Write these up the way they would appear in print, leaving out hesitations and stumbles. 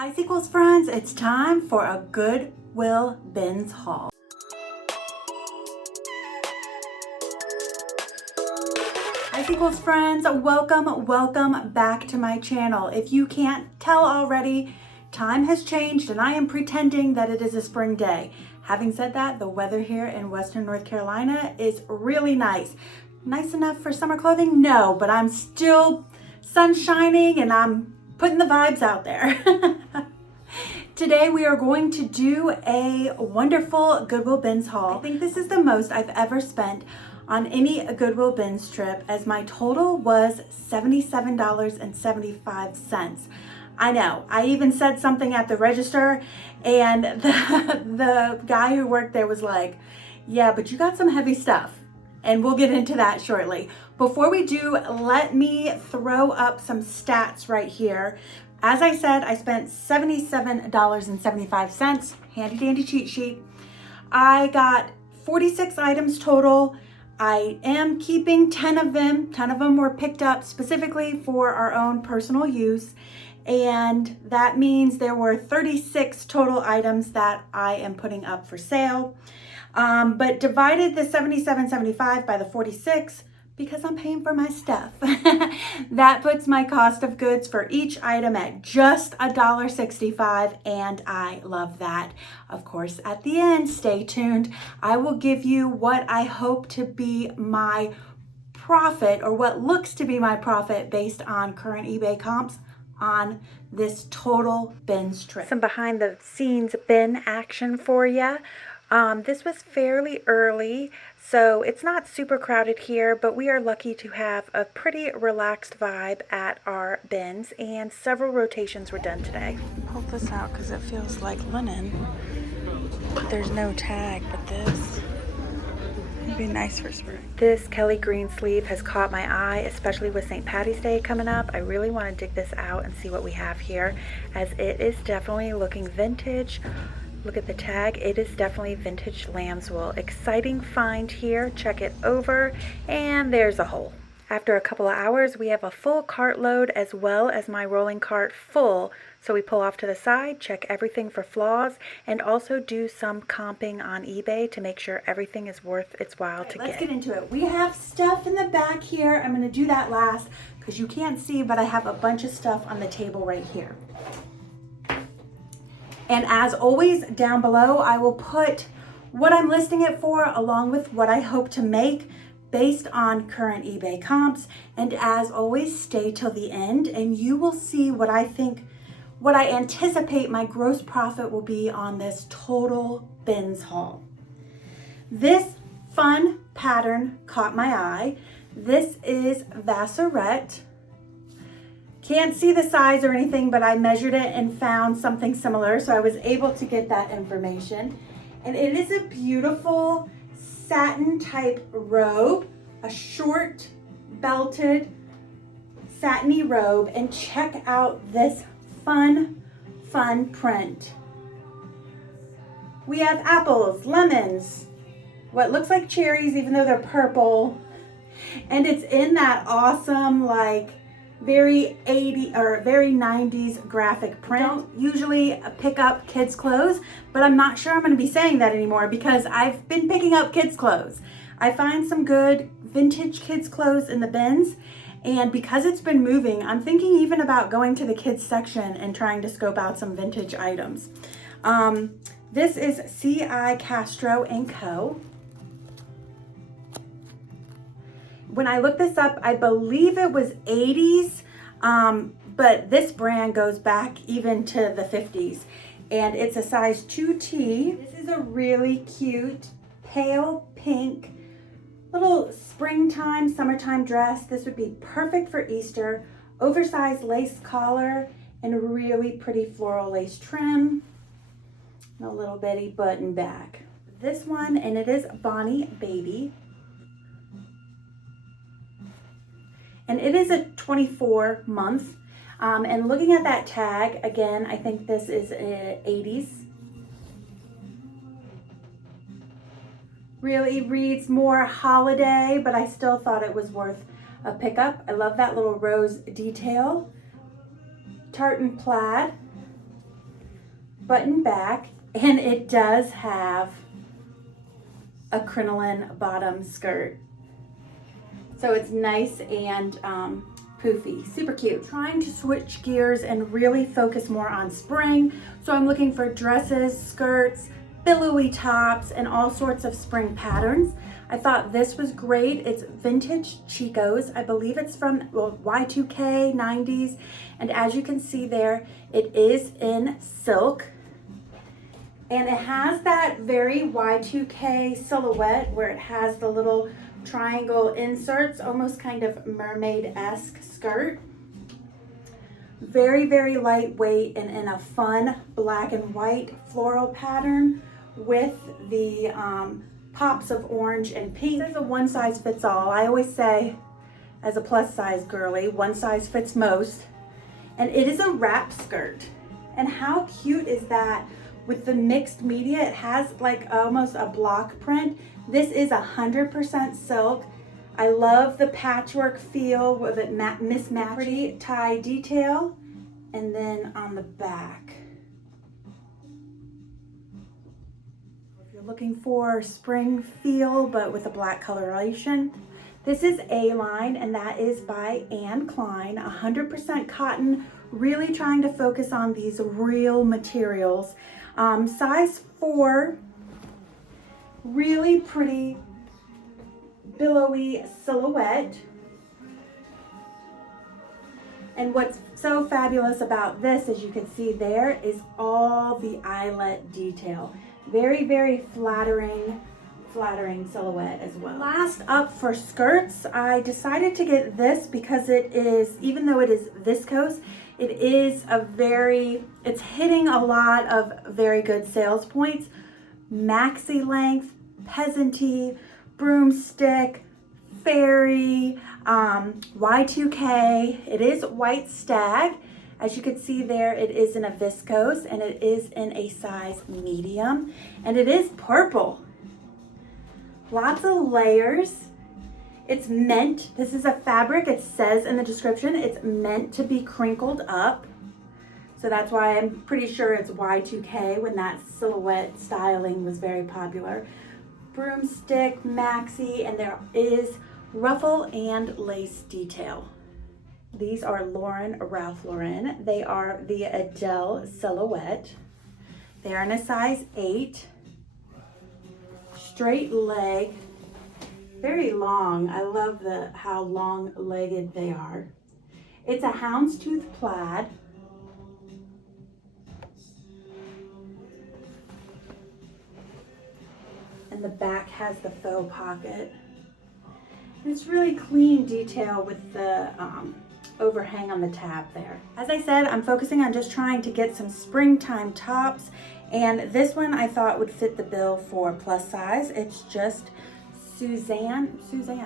Hi Sequels friends, it's time for a Goodwill Bins haul. Hi Sequels friends, welcome back to my channel. If you can't tell already, time has changed and I am pretending that it is a spring day. Having said that, the weather here in Western North Carolina is really nice. Nice enough for summer clothing? No, but I'm still sun shining and I'm putting the vibes out there. Today we are going to do a wonderful Goodwill Bins haul. I think this is the most I've ever spent on any Goodwill Bins trip, as my total was $77.75. I know, I even said something at the register and the guy who worked there was like, yeah, but you got some heavy stuff. And we'll get into that shortly. Before we do, let me throw up some stats right here. As I said, I spent $77.75, handy dandy cheat sheet. I got 46 items total. I am keeping 10 of them. 10 of them were picked up specifically for our own personal use. And that means there were 36 total items that I am putting up for sale. But divided the $77.75 by the 46, because I'm paying for my stuff. That puts my cost of goods for each item at just $1.65, and I love that. Of course, at the end, stay tuned. I will give you what I hope to be my profit, or what looks to be my profit based on current eBay comps on this total bins trip. Some behind the scenes bin action for you. This was fairly early, so it's not super crowded here, but we are lucky to have a pretty relaxed vibe at our bins, and several rotations were done today. Pull this out because it feels like linen. There's no tag, but this would be nice for spring. This Kelly green sleeve has caught my eye, especially with St. Patty's Day coming up. I really want to dig this out and see what we have here, as it is definitely looking vintage. Look at the tag, it is definitely vintage lamb's wool. Exciting find here, check it over, and there's a hole. After a couple of hours, we have a full cart load as well as my rolling cart full. So we pull off to the side, check everything for flaws, and also do some comping on eBay to make sure everything is worth its while to get. Let's get into it. We have stuff in the back here. I'm gonna do that last because you can't see, but I have a bunch of stuff on the table right here. And as always, down below, I will put what I'm listing it for along with what I hope to make based on current eBay comps. And as always, stay till the end and you will see what I anticipate my gross profit will be on this total bins haul. This fun pattern caught my eye. This is Vassarette. Can't see the size or anything, but I measured it and found something similar, so I was able to get that information. And it is a beautiful satin type robe, a short belted satiny robe, and check out this fun print. We have apples, lemons, what looks like cherries even though they're purple, and it's in that awesome like very 80s or very 90s graphic print. Don't usually pick up kids clothes, but I'm not sure I'm going to be saying that anymore because I've been picking up kids clothes. I find some good vintage kids clothes in the bins, and because it's been moving, I'm thinking even about going to the kids section and trying to scope out some vintage items. This is C.I. Castro & Co. When I looked this up, I believe it was 80s, but this brand goes back even to the 50s, and it's a size 2T. This is a really cute pale pink little springtime, summertime dress. This would be perfect for Easter. Oversized lace collar and a really pretty floral lace trim and a little bitty button back. This one, and it is Bonnie Baby. And it is a 24 month. And looking at that tag, again, I think this is 80s. Really reads more holiday, but I still thought it was worth a pickup. I love that little rose detail. Tartan plaid. button back, and it does have a crinoline bottom skirt. So it's nice and poofy, super cute. Trying to switch gears and really focus more on spring. So I'm looking for dresses, skirts, billowy tops, and all sorts of spring patterns. I thought this was great. It's vintage Chico's. I believe it's from Y2K, 90s. And as you can see there, it is in silk. And it has that very Y2K silhouette where it has the little triangle inserts, almost kind of mermaid-esque skirt. Very, very lightweight and in a fun black and white floral pattern with the pops of orange and pink. This is a one size fits all. I always say, as a plus size girly, one size fits most. And it is a wrap skirt. And how cute is that? With the mixed media, it has like almost a block print. This is 100% silk. I love the patchwork feel with it mismatched pretty tie detail. And then on the back, if you're looking for spring feel but with a black coloration, this is A-line, and that is by Anne Klein, 100% cotton. Really trying to focus on these real materials. Size 4, really pretty billowy silhouette. And what's so fabulous about this, as you can see there, is all the eyelet detail. Very, very flattering silhouette as well. Last up for skirts, I decided to get this because it is, even though it is viscose, it is it's hitting a lot of very good sales points. Maxi length, peasanty, broomstick, fairy, Y2K. It is white stag. As you can see there, it is in a viscose and it is in a size medium, and it is purple. Lots of layers. It's meant, this is a fabric, it says in the description, it's meant to be crinkled up. So that's why I'm pretty sure it's Y2K when that silhouette styling was very popular. Broomstick, maxi, and there is ruffle and lace detail. These are Ralph Lauren. They are the Adele silhouette. They are in a size 8. Straight leg, very long. I love how long-legged they are. It's a houndstooth plaid. And the back has the faux pocket. It's really clean detail with the overhang on the tab there. As I said, I'm focusing on just trying to get some springtime tops, and this one I thought would fit the bill for plus size. It's just Suzanne,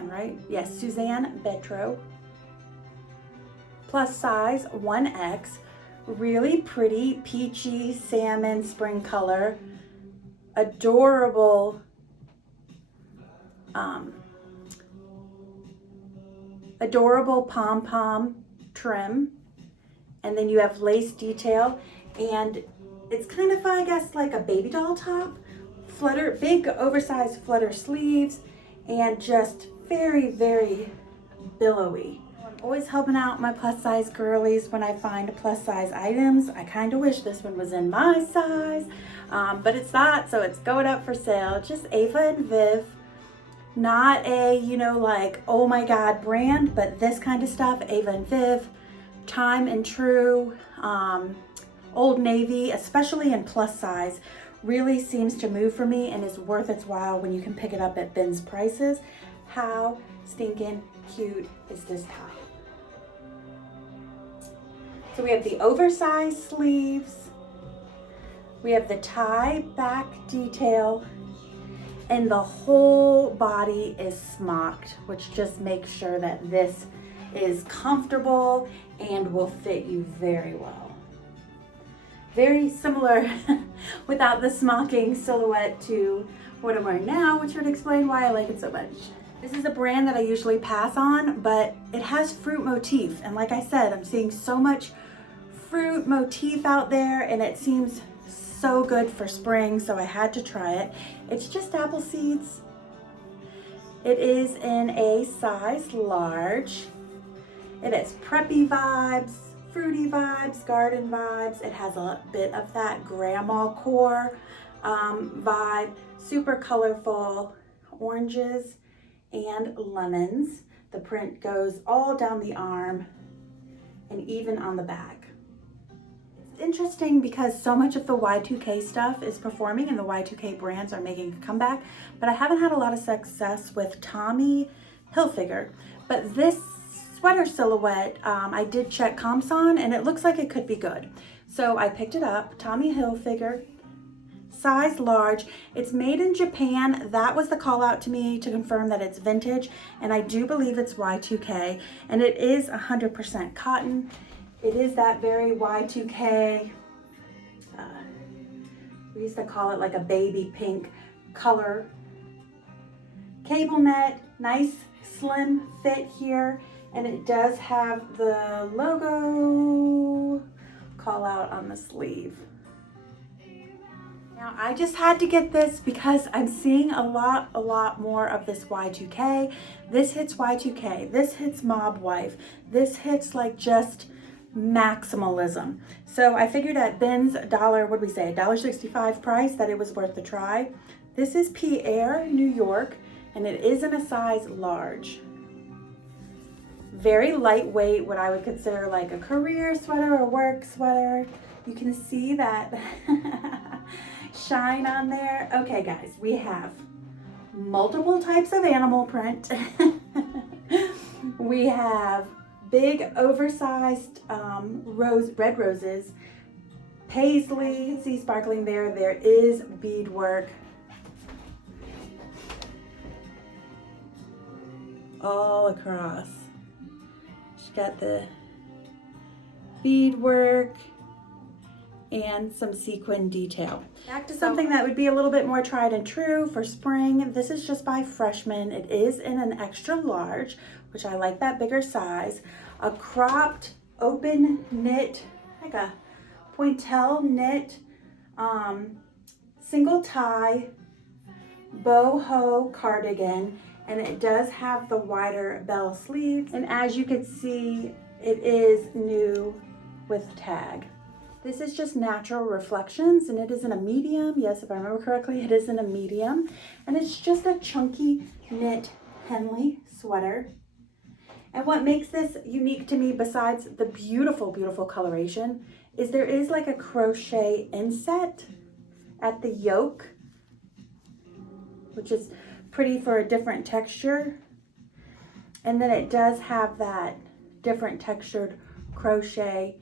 right? Yes, Suzanne Betro. Plus size 1X. Really pretty peachy salmon spring color. Adorable adorable pom-pom trim, and then you have lace detail, and it's kind of, I guess, like a baby doll top. Big oversized flutter sleeves, and just very, very billowy. I'm always helping out my plus size girlies when I find plus size items. I kind of wish this one was in my size, but it's not, so it's going up for sale. Just Ava and Viv. Not a, like, oh my God brand, but this kind of stuff, Ava and Viv, Time and True, Old Navy, especially in plus size, really seems to move for me and is worth its while when you can pick it up at Bins prices. How stinking cute is this top? So we have the oversized sleeves, we have the tie back detail, and the whole body is smocked, which just makes sure that this is comfortable and will fit you very well. Very similar without the smocking silhouette to what I'm wearing now, which would explain why I like it so much. This is a brand that I usually pass on, but it has fruit motif. And like I said, I'm seeing so much fruit motif out there, and it seems so good for spring, so I had to try it. It's just apple seeds. It is in a size large. It has preppy vibes, fruity vibes, garden vibes. It has a bit of that grandma core vibe, super colorful oranges and lemons. The print goes all down the arm and even on the back. It's interesting because so much of the Y2K stuff is performing and the Y2K brands are making a comeback, but I haven't had a lot of success with Tommy Hilfiger. But this sweater silhouette, I did check comps on and it looks like it could be good. So I picked it up, Tommy Hilfiger, size large. It's made in Japan. That was the call out to me to confirm that it's vintage, and I do believe it's Y2K, and it is 100% cotton. It is that very Y2K, we used to call it like a baby pink color. Cable net, nice slim fit here, and it does have the logo call out on the sleeve. Now I just had to get this because I'm seeing a lot more of this Y2K. This hits Y2K, this hits mob wife, this hits like just maximalism. So I figured at Bins, what did we say, $1.65 price, that it was worth the try. This is Pierre, New York, and it is in a size large. Very lightweight, what I would consider like a career sweater or work sweater. You can see that shine on there. Okay guys, we have multiple types of animal print. We have big oversized red roses, paisley, see sparkling there. There is beadwork all across. She's got the beadwork and some sequin detail. Back to something that would be a little bit more tried and true for spring. This is just by Freshman. It is in an extra large, which I like that bigger size. A cropped open knit, like a pointelle knit, single tie, boho cardigan, and it does have the wider bell sleeves. And as you can see, it is new with tag. This is just Natural Reflections, and it is in a medium. Yes, if I remember correctly, it is in a medium. And it's just a chunky knit Henley sweater. And what makes this unique to me, besides the beautiful, beautiful coloration, is there is like a crochet inset at the yoke, which is pretty for a different texture. And then it does have that different textured crochet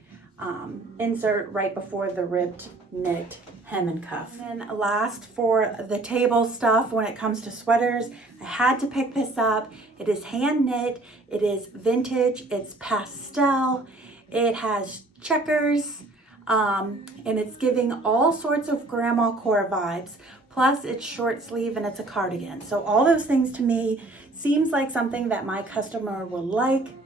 insert right before the ribbed knit hem and cuff. And then last, for the table stuff, when it comes to sweaters, I had to pick this up. It is hand knit, it is vintage, it's pastel, it has checkers, and it's giving all sorts of grandma core vibes. Plus it's short sleeve and it's a cardigan. So all those things to me seems like something that my customer will like.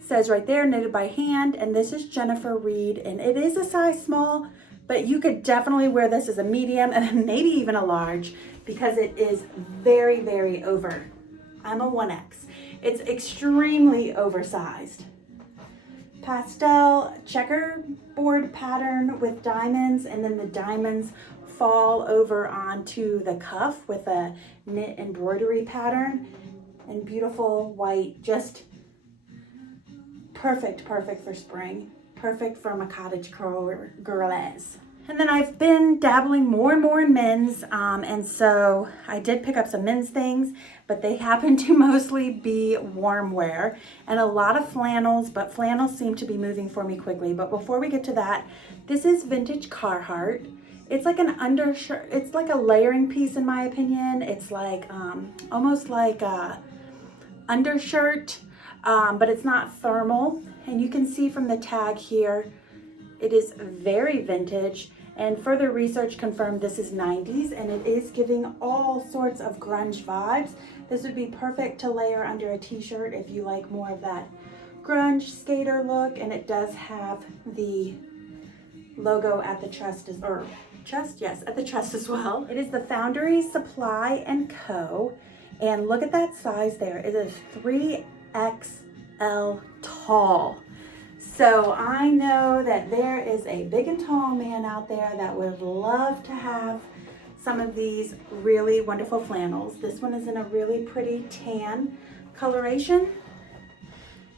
Says right there, knitted by hand, and this is Jennifer Reed, and it is a size small, but you could definitely wear this as a medium and maybe even a large because it is very, very over. I'm a 1X. It's extremely oversized. Pastel checkerboard pattern with diamonds, and then the diamonds fall over onto the cuff with a knit embroidery pattern, and beautiful white, just perfect for spring. Perfect from a cottage girlesse. And then I've been dabbling more and more in men's, and so I did pick up some men's things, but they happen to mostly be warm wear and a lot of flannels, but flannels seem to be moving for me quickly. But before we get to that, this is vintage Carhartt. It's like an undershirt, it's like a layering piece in my opinion. It's like almost like a undershirt, but it's not thermal. And you can see from the tag here, it is very vintage, and further research confirmed this is 90s, and it is giving all sorts of grunge vibes. This would be perfect to layer under a t-shirt if you like more of that grunge skater look, and it does have the logo at the chest, at the chest as well. It is the Foundry Supply & Co. And look at that size there. It is 3XL tall. So I know that there is a big and tall man out there that would love to have some of these really wonderful flannels. This one is in a really pretty tan coloration.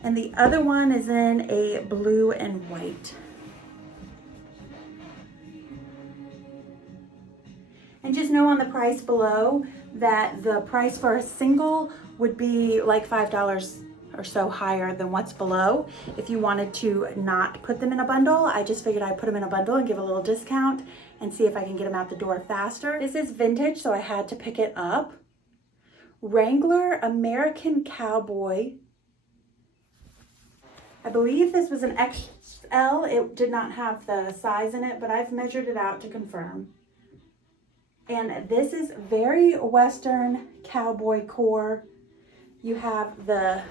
And the other one is in a blue and white. And just know on the price below that the price for a single would be like $5 or so higher than what's below. If you wanted to not put them in a bundle, I just figured I'd put them in a bundle and give a little discount and see if I can get them out the door faster. This is vintage, so I had to pick it up. Wrangler American Cowboy. I believe this was an XL. It did not have the size in it, but I've measured it out to confirm. And this is very Western cowboy core. You have the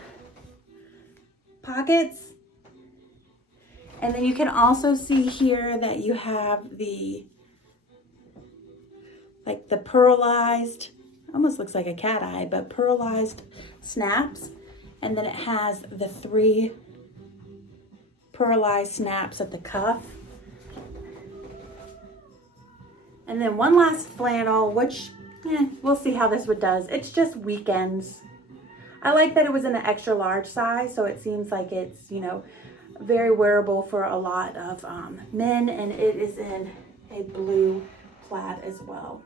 pockets. And then you can also see here that you have the, like the pearlized, almost looks like a cat eye, but pearlized snaps. And then it has the 3 pearlized snaps at the cuff. And then one last flannel, which we'll see how this one does. It's just weekends. I like that it was in an extra large size, so it seems like it's, you know, very wearable for a lot of men, and it is in a blue plaid as well.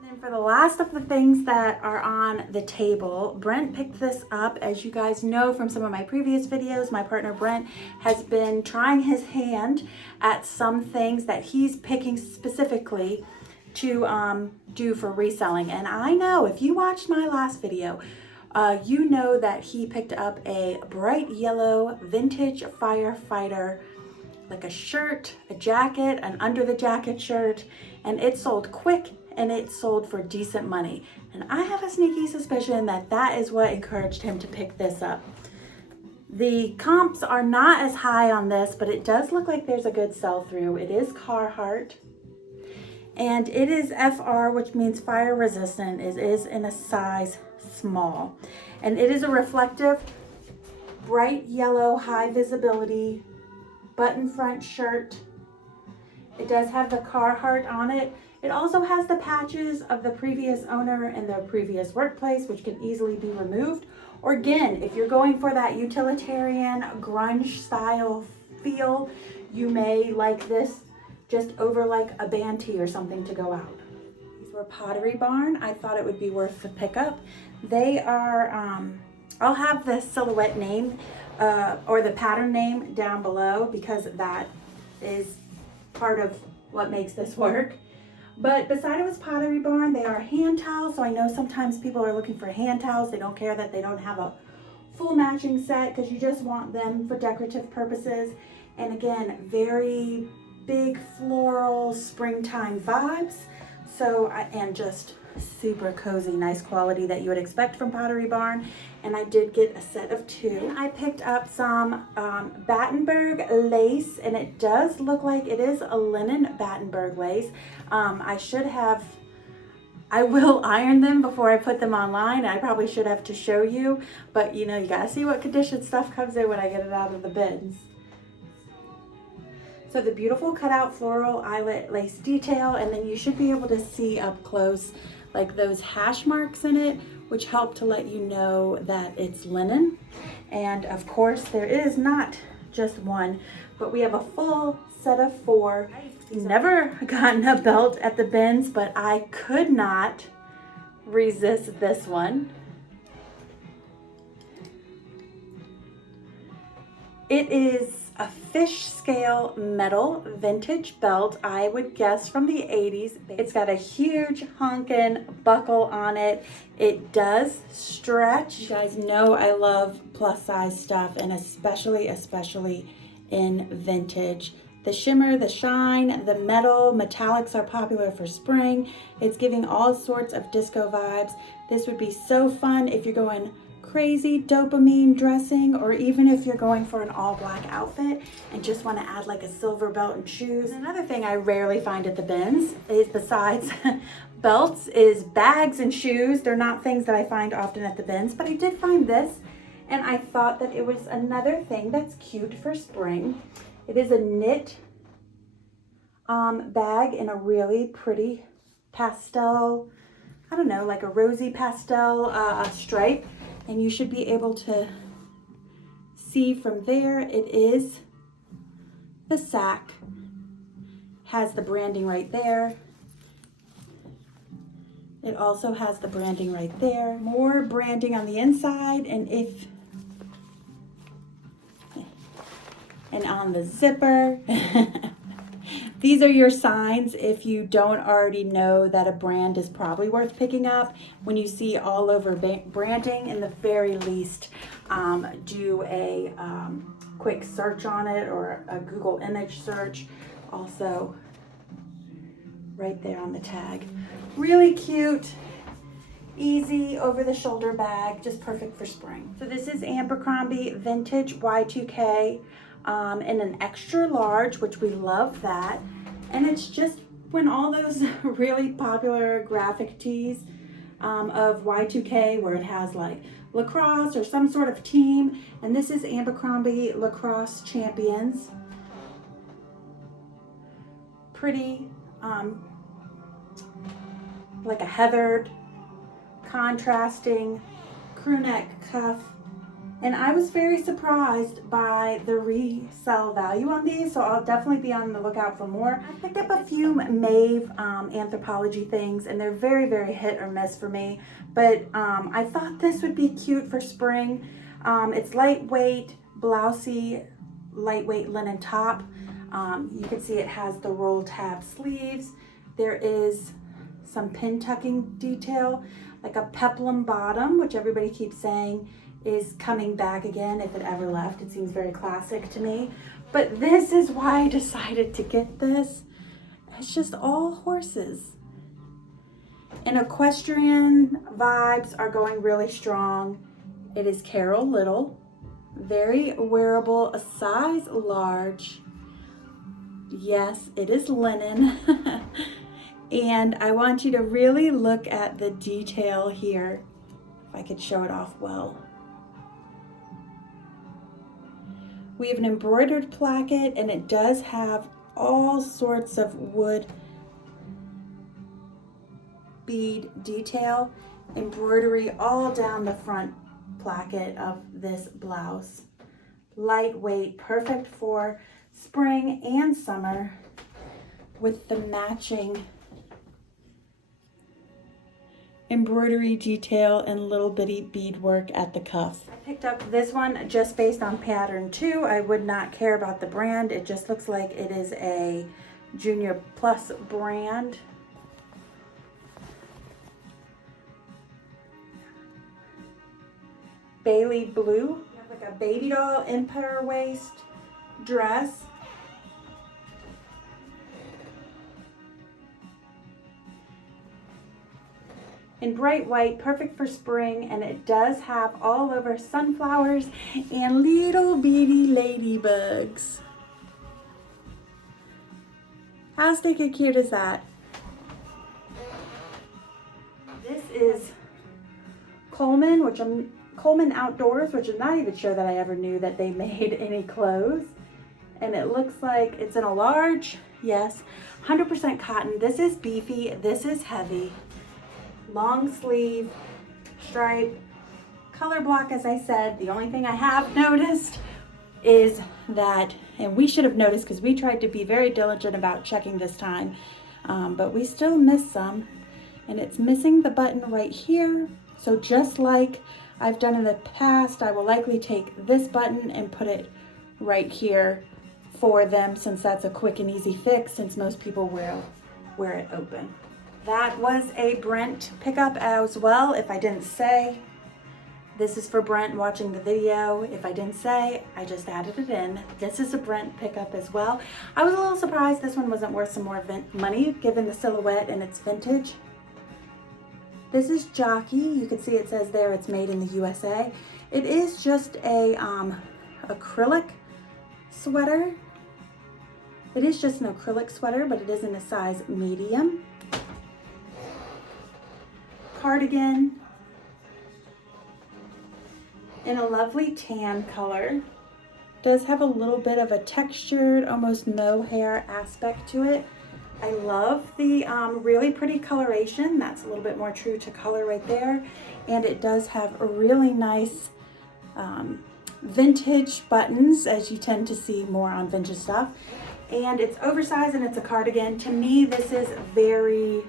And then for the last of the things that are on the table, Brent picked this up. As you guys know from some of my previous videos, my partner Brent has been trying his hand at some things that he's picking specifically to do for reselling. And I know if you watched my last video, you know that he picked up a bright yellow vintage firefighter, like a shirt, a jacket, an under the jacket shirt, and it sold quick and it sold for decent money. And I have a sneaky suspicion that that is what encouraged him to pick this up. The comps are not as high on this, but it does look like there's a good sell-through. It is Carhartt. And it is FR, which means fire resistant. It is in a size small. And it is a reflective, bright yellow, high visibility, button front shirt. It does have the Carhartt on it. It also has the patches of the previous owner and their previous workplace, which can easily be removed. Or again, if you're going for that utilitarian grunge style feel, you may like this just over like a band tee or something to go out. These were Pottery Barn. I thought it would be worth the pickup. They are, I'll have the silhouette name or the pattern name down below because that is part of what makes this work. But beside it was Pottery Barn. They are hand towels, so I know sometimes people are looking for hand towels. They don't care that they don't have a full matching set because you just want them for decorative purposes. And again, very big floral springtime vibes. So and just super cozy, nice quality that you would expect from Pottery Barn. And I did get a set of 2. I picked up some Battenberg lace, and it does look like it is a linen Battenberg lace. I will iron them before I put them online. I probably should have to show you, but you know, you gotta see what condition stuff comes in when I get it out of the bins. So the beautiful cutout floral eyelet lace detail, and then you should be able to see up close like those hash marks in it, which help to let you know that it's linen. And of course, there is not just one, but we have a full set of 4. I've never gotten a belt at the bins, but I could not resist this one. It is a fish scale metal vintage belt, I would guess from the 80s. It's got a huge honkin' buckle on it. It does stretch. You guys know I love plus size stuff, and especially in vintage. The shimmer, the shine, the metal, metallics are popular for spring. It's giving all sorts of disco vibes. This would be so fun if you're going crazy dopamine dressing, or even if you're going for an all black outfit and just want to add like a silver belt and shoes. Another thing I rarely find at the bins is, besides belts, is bags and shoes. They're not things that I find often at the bins, but I did find this, and I thought that it was another thing that's cute for spring. It is a knit bag in a really pretty pastel, I don't know, like a rosy pastel stripe, and you should be able to see from there it is the sack, has the branding right there. It also has the branding right there, more branding on the inside, and on the zipper. These are your signs if you don't already know that a brand is probably worth picking up. When you see all over branding, in the very least, do a quick search on it or a Google image search. Also, right there on the tag. Really cute, easy over-the-shoulder bag, just perfect for spring. So this is Abercrombie Vintage Y2K. In an extra large, which we love that. And it's just when all those really popular graphic tees of Y2K, where it has like lacrosse or some sort of team, and this is Abercrombie Lacrosse Champions. Pretty, like a heathered, contrasting crew neck cuff. And I was very surprised by the resell value on these, so I'll definitely be on the lookout for more. I picked up a few Maeve Anthropologie things, and they're very, very hit or miss for me. But I thought this would be cute for spring. It's lightweight, blousey, lightweight linen top. You can see it has the roll tab sleeves. There is some pin tucking detail, like a peplum bottom, which everybody keeps saying is coming back again if it ever left. It seems very classic to me. But this is why I decided to get this. It's just all horses. And equestrian vibes are going really strong. It is Carol Little, very wearable, a size large. Yes, it is linen. And I want you to really look at the detail here, if I could show it off well. We have an embroidered placket, and it does have all sorts of wood bead detail, embroidery all down the front placket of this blouse. Lightweight, perfect for spring and summer, with the matching embroidery detail and little bitty beadwork at the cuff. I picked up this one just based on pattern too. I would not care about the brand. It just looks like it is a Junior Plus brand. Bailey blue. You have like a baby doll empire waist dress. In bright white, perfect for spring, and it does have all over sunflowers and little bitty ladybugs. How stinking cute is that? This is Coleman Outdoors, which I'm not even sure that I ever knew that they made any clothes. And it looks like it's in a large, yes, 100% cotton. This is beefy, this is heavy. Long sleeve, stripe, color block, as I said. The only thing I have noticed is that, and we should have noticed because we tried to be very diligent about checking this time, but we still missed some, and it's missing the button right here. So just like I've done in the past, I will likely take this button and put it right here for them, since that's a quick and easy fix, since most people wear it open. That was a Brent pickup as well, if I didn't say. This is for Brent watching the video. If I didn't say, I just added it in. This is a Brent pickup as well. I was a little surprised this one wasn't worth some more money, given the silhouette and it's vintage. This is Jockey. You can see it says there it's made in the USA. It is just a acrylic sweater. It is just an acrylic sweater, but it is in a size medium. Cardigan in a lovely tan color. Does have a little bit of a textured, almost mohair aspect to it. I love the really pretty coloration. That's a little bit more true to color right there. And it does have a really nice vintage buttons, as you tend to see more on vintage stuff. And it's oversized and it's a cardigan. To me, this is very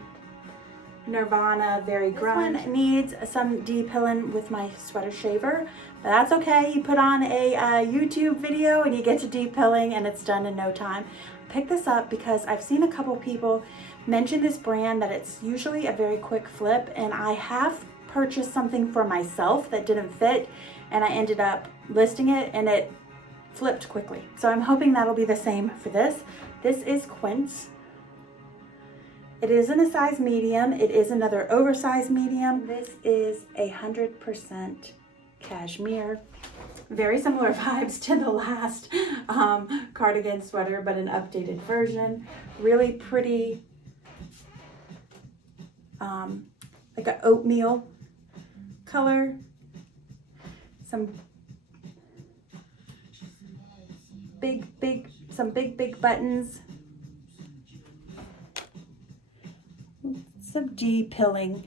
Nirvana, very grunge. This one needs some de-pilling with my sweater shaver, but that's okay. You put on a YouTube video and you get to de-pilling and it's done in no time. Pick this up because I've seen a couple people mention this brand that it's usually a very quick flip, and I have purchased something for myself that didn't fit and I ended up listing it and it flipped quickly. So I'm hoping that'll be the same for this. This is Quince. It is in a size medium. It is another oversized medium. This is 100% cashmere. Very similar vibes to the last cardigan sweater, but an updated version. Really pretty, like an oatmeal color. Some big buttons. Some de-pilling.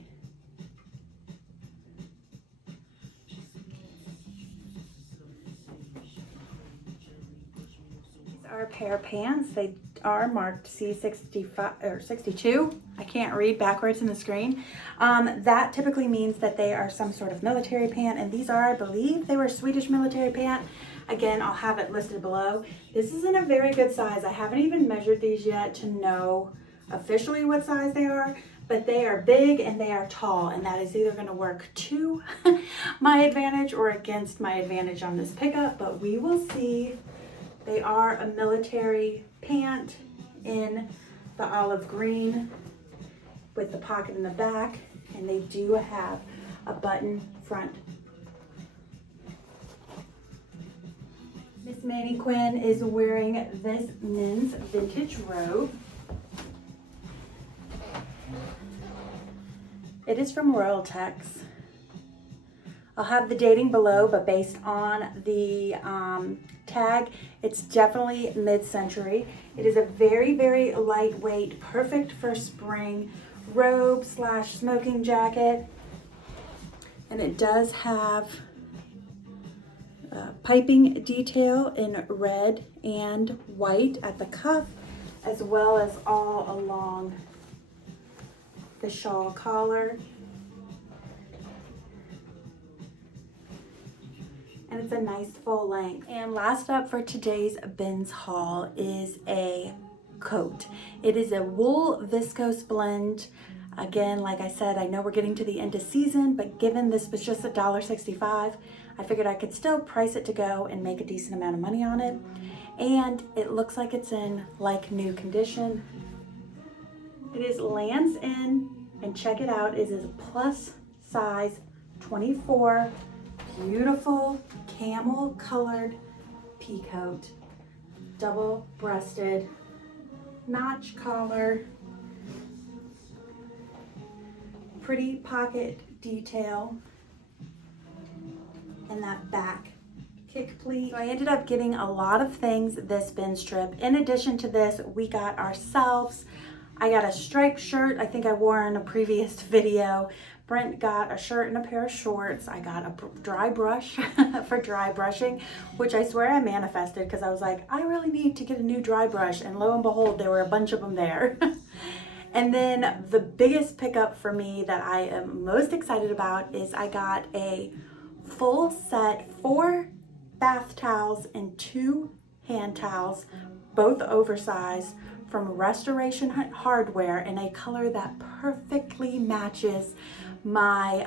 These are a pair of pants. They are marked C65 or 62. I can't read backwards in the screen. That typically means that they are some sort of military pant, and these are, I believe, they were Swedish military pant. Again, I'll have it listed below. This is in a very good size. I haven't even measured these yet to know officially what size they are, but they are big and they are tall, and that is either going to work to my advantage or against my advantage on this pickup, but we will see. They are a military pant in the olive green with the pocket in the back, and they do have a button front. Miss Manny Quinn is wearing this men's vintage robe. It is from Royal Tex. I'll have the dating below, but based on the tag, it's definitely mid-century. It is a very, very lightweight, perfect for spring robe slash smoking jacket. And it does have piping detail in red and white at the cuff, as well as all along the shawl collar. And it's a nice full length. And last up for today's bins haul is a coat. It is a wool viscose blend. Again, like I said, I know we're getting to the end of season, but given this was just $1.65, I figured I could still price it to go and make a decent amount of money on it. And it looks like it's in like new condition. It is Lands End, and check it out. It is a plus size 24, beautiful camel colored pea coat, double breasted, notch collar, pretty pocket detail, and that back kick pleat. So I ended up getting a lot of things this binge trip. In addition to this, we got ourselves, I got a striped shirt, I think I wore in a previous video. Brent got a shirt and a pair of shorts. I got a dry brush for dry brushing, which I swear I manifested because I was like, I really need to get a new dry brush, and lo and behold, there were a bunch of them there. And then the biggest pickup for me that I am most excited about is I got a full set, 4 bath towels and 2 hand towels, both oversized, from Restoration Hardware in a color that perfectly matches my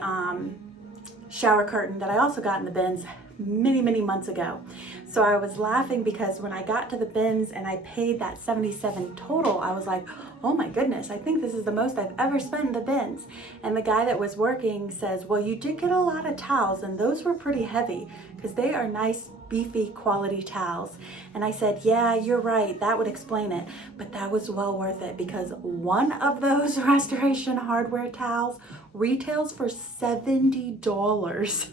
shower curtain that I also got in the bins many months ago. So I was laughing because when I got to the bins and I paid that $77 total, I was like, oh my goodness, I think this is the most I've ever spent in the bins. And the guy that was working says, well, you did get a lot of towels and those were pretty heavy because they are nice, beefy quality towels. And I said, yeah, you're right, that would explain it. But that was well worth it because one of those Restoration Hardware towels retails for $70.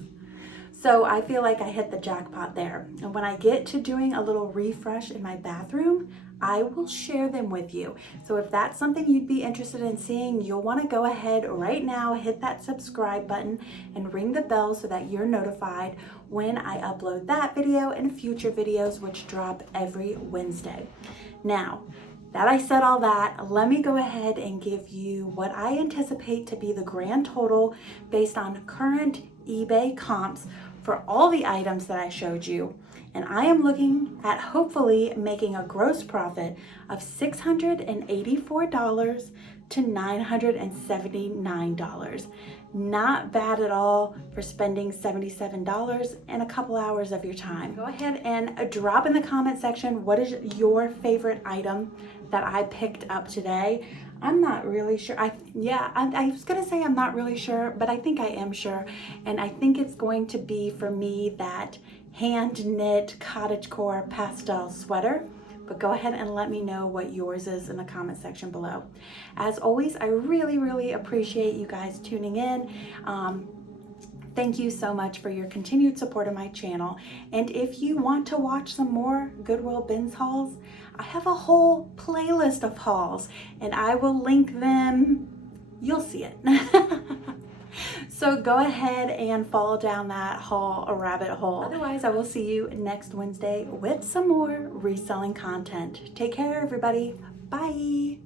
So I feel like I hit the jackpot there. And when I get to doing a little refresh in my bathroom, I will share them with you. So if that's something you'd be interested in seeing, you'll want to go ahead right now, hit that subscribe button and ring the bell so that you're notified when I upload that video and future videos which drop every Wednesday. Now, that I said all that, let me go ahead and give you what I anticipate to be the grand total based on current eBay comps for all the items that I showed you. And I am looking at hopefully making a gross profit of $684 to $979. Not bad at all for spending $77 in a couple hours of your time. Go ahead and drop in the comment section what is your favorite item that I picked up today. I'm not really sure. I was gonna say I'm not really sure, but I think I am sure. And I think it's going to be for me that hand knit cottagecore pastel sweater. But go ahead and let me know what yours is in the comment section below. As always, I really appreciate you guys tuning in. Thank you so much for your continued support of my channel. And if you want to watch some more Goodwill Bins hauls, I have a whole playlist of hauls and I will link them. You'll see it. So go ahead and follow down that rabbit hole. Otherwise, I will see you next Wednesday with some more reselling content. Take care, everybody. Bye.